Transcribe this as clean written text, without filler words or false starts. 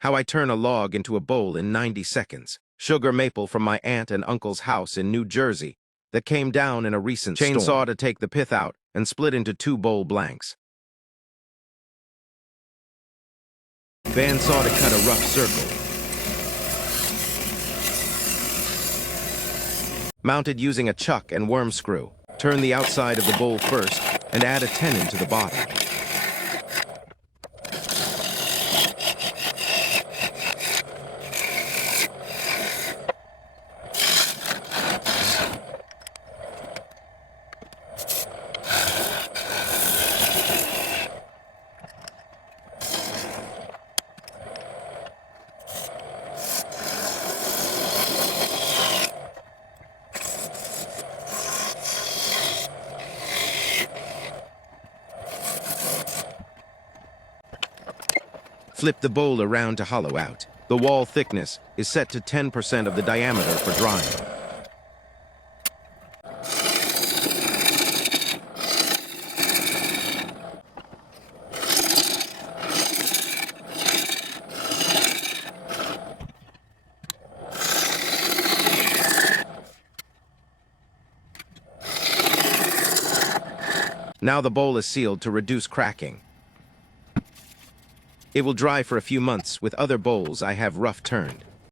How I turn a log into a bowl in 90 seconds. Sugar maple from my aunt and uncle's house in New Jersey that came down in a recent Chainsaw storm. To take the pith out and split into 2 bowl blanks. Bandsaw to cut a rough circle. Mounted using a chuck and worm screw. Turn the outside of the bowl first and add a tenon to the bottom. Flip the bowl around to hollow out. The wall thickness is set to 10% of the diameter for drying. Now the bowl is sealed to reduce cracking. It will dry for a few months with other bowls I have rough turned.